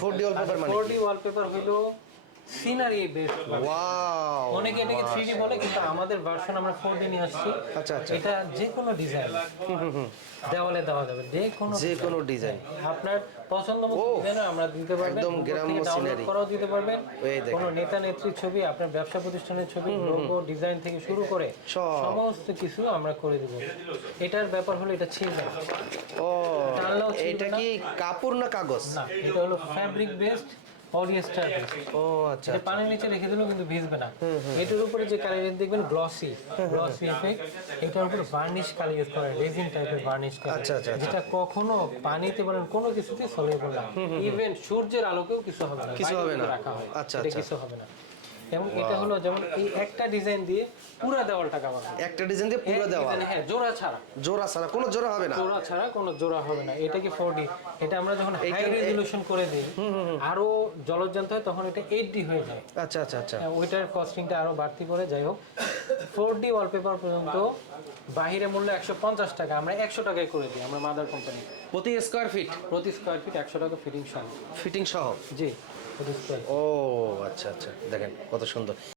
4D wallpaper মানে four D wallpaper হলো scenery best wow অনেকে এটাকে থ্রি ডি বলে কিন্তু আমাদের ভার্সন আমরা ফোর ডি নিয়ে আসছি। আচ্ছা, আচ্ছা। এটা যে কোনো ডিজাইন দেওয়ালে দেওয়া যাবে যে কোনো যে কোনো ডিজাইন আপনার পছন্দ মতো ডিজাইন আমরা দিতে পারবেন একদম গ্রাম্য থেকে করাও দিতে পারবেন। কোনো নেতা নেত্রীর ছবি আপনার ব্যবসা প্রতিষ্ঠানের ছবি লোগো ডিজাইন থেকে শুরু করে সমস্ত কিছু আমরা করে দেব। এটার ব্যাপার হলো এটা ছিলবে না। ও এটা কি কাপড় না কাগজ? না এটা হলো ফ্যাব্রিক বেসড পলিয়েস্টার ও আচ্ছা এটা পানির নিচে রেখে দিলেও কিন্তু ভিজবে না। এটার উপরে যে কালার দেখবেন গ্লসি গ্লসি এফেক্ট এটার উপরে ভার্নিশ কালার ইউজ করে রেজিন টাইপের ভার্নিশ কালার আচ্ছা, আচ্ছা, আচ্ছা। যেটা কখনো পানিতে বলেন কোনো কিছুতে সলিউবল না। ইভেন সূর্যের আলোকেও কিছু হবে না। কিছু হবে না। রাখা হয়। আচ্ছা, আচ্ছা। কিছু হবে না। এবং এটা হলো যেমন এই একটা ডিজাইন দিয়ে পুরো দেওয়ালটা কাভার একটা ডিজাইন দিয়ে পুরো দেওয়া হ্যাঁ জোড়া ছাড়া। জোড়া ছাড়া কোনো জোড়া হবে না। জোড়া ছাড়া কোনো জোড়া হবে না। এটা কি 4D এটা আমরা যখন হাই রেজলিউশন করে দিই আরও জলজ্যান্ত হয় তখন এটা এইট ডি হয়ে যায়। আচ্ছা আচ্ছা আচ্ছা। হ্যাঁ, ওইটার কস্টিংটা আরও বাড়তি করে যাই হোক। ফোর ডি ওয়ালপেপার পর্যন্ত বাহিরে মূল্য একশো পঞ্চাশ টাকা। আমরা একশো টাকায় করে দিই আমরা মাদার কোম্পানি প্রতি স্কোয়ার ফিট প্রতি স্কোয়ার ফিট একশো টাকা ফিটিং সহ। ফিটিং সহ? জি ও আচ্ছা আচ্ছা। দেখেন কত সুন্দর।